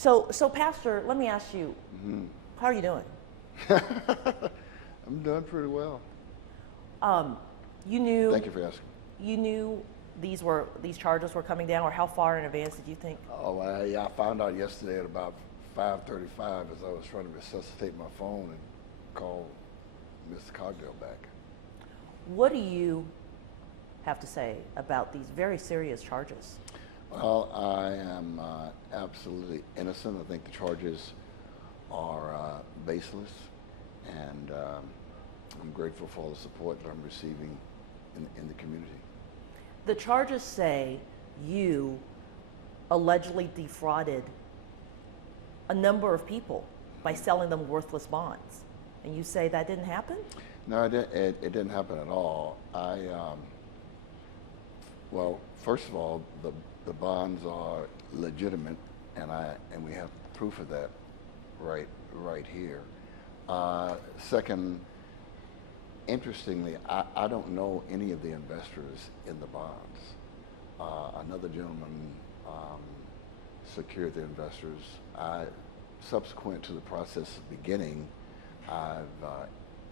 So Pastor, let me ask you, how are you doing? I'm doing pretty well. You knew. Thank you for asking. You knew these charges were coming down, or how far in advance did you think? Oh, I found out yesterday at about 5:35 as I was trying to resuscitate my phone and call Mr. Caldwell back. What do you have to say about these very serious charges? Well, I am absolutely innocent. I think the charges are baseless, and I'm grateful for all the support that I'm receiving in the community. The charges say you allegedly defrauded a number of people by selling them worthless bonds, and you say that didn't happen? No, it didn't happen at all. Well, first of all, the bonds are legitimate, and we have proof of that right here. Second, interestingly, I don't know any of the investors in the bonds. Another gentleman secured the investors. Subsequent to the process beginning, I've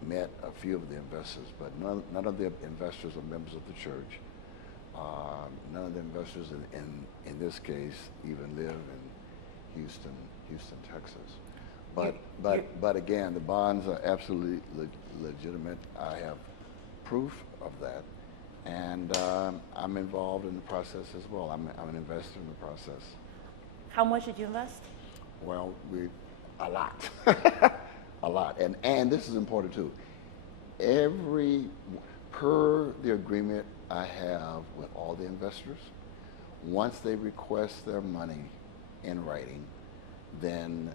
met a few of the investors, but none of the investors are members of the church. None of the investors in this case even live in Houston, Texas. But again, the bonds are absolutely legitimate. I have proof of that, and I'm involved in the process as well. I'm an investor in the process. How much did you invest? Well, a lot, a lot, and this is important too. Per the agreement I have with all the investors, once they request their money in writing, then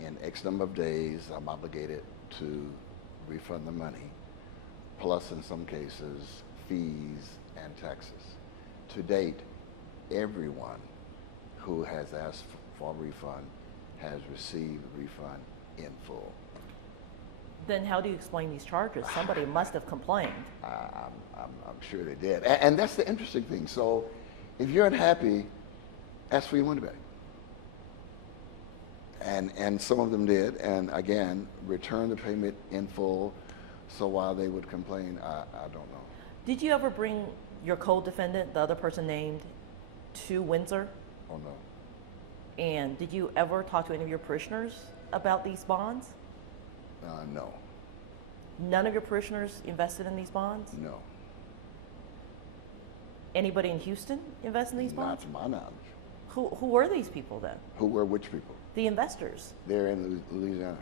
in X number of days, I'm obligated to refund the money, plus in some cases, fees and taxes. To date, everyone who has asked for a refund has received a refund in full. Then how do you explain these charges? Somebody must have complained. I'm sure they did. And that's the interesting thing. So if you're unhappy, ask for your money back. And some of them did, and again, return the payment in full. So while they would complain, I don't know. Did you ever bring your co-defendant, the other person named, to Windsor? Oh, no. And did you ever talk to any of your parishioners about these bonds? No. None of your parishioners invested in these bonds? No. Anybody in Houston invest in these bonds? Not to my knowledge. Who were these people then? Who were which people? The investors. They're in Louisiana.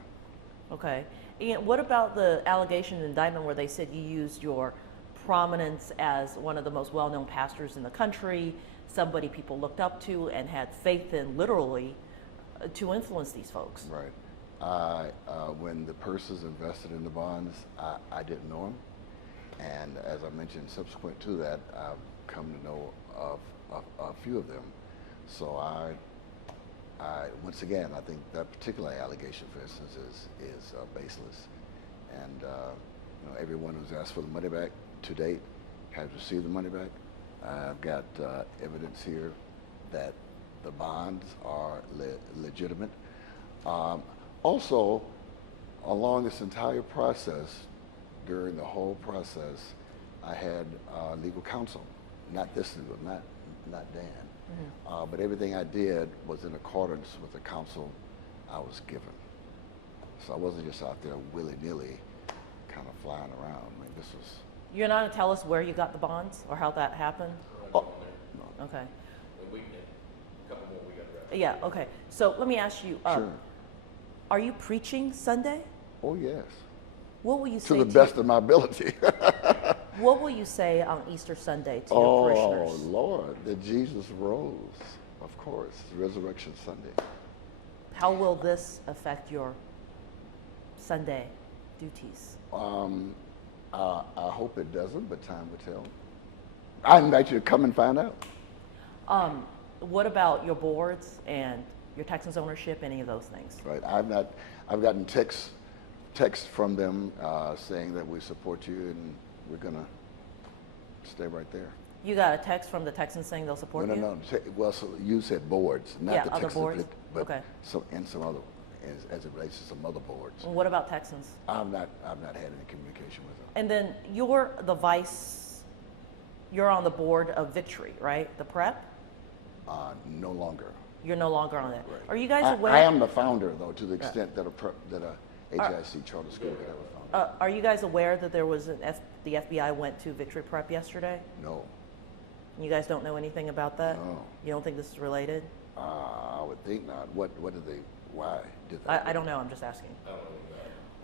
Okay. And what about the allegation and indictment where they said you used your prominence as one of the most well-known pastors in the country, somebody people looked up to and had faith in literally to influence these folks? Right. When the persons invested in the bonds, I didn't know them. And as I mentioned, subsequent to that, I've come to know of a few of them. So once again, I think that particular allegation, for instance, is baseless. And everyone who's asked for the money back to date has received the money back. I've got evidence here that the bonds are legitimate. Also, along this entire process, during the whole process, I had legal counsel. Not this legal, not Dan. Mm-hmm. But everything I did was in accordance with the counsel I was given. So I wasn't just out there willy-nilly kind of flying around. I mean, this was... You're not going to tell us where you got the bonds or how that happened? Oh, no. Okay. A couple more we got to wrap up. Yeah, okay. So let me ask you, Sure. Are you preaching Sunday? Oh, yes. What will you say to the best of my ability. What will you say on Easter Sunday to your parishioners? Oh, Lord, that Jesus rose, of course, Resurrection Sunday. How will this affect your Sunday duties? I hope it doesn't, but time will tell. I invite you to come and find out. What about your boards and your Texans ownership, any of those things? Right. I've gotten texts from them saying that we support you and we're going to stay right there. You got a text from the Texans saying they'll support No, you? no, no. Well, so you said boards, not Yeah, the other Texas, boards? but Okay. some other, as it relates to some other boards. Well, what about Texans? I've not had any communication with them. And then you're on the board of Victory, right? The prep? No longer. You're no longer on that. Right. Are you guys aware? I am the founder, though, to the extent that a HIC charter school could have a founder. Are you guys aware that there was the FBI went to Victory Prep yesterday? No. You guys don't know anything about that? No. You don't think this is related? I would think not. Why did they? I don't know, I'm just asking.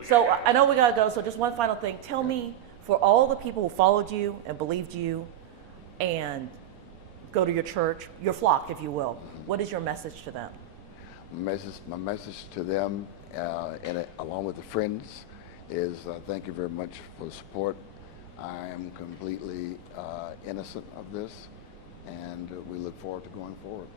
So I know we gotta go, so just one final thing. Tell me, for all the people who followed you and believed you and go to your church, your flock, if you will, what is your message to them? My message to them, along with the friends, is thank you very much for the support. I am completely innocent of this, and we look forward to going forward.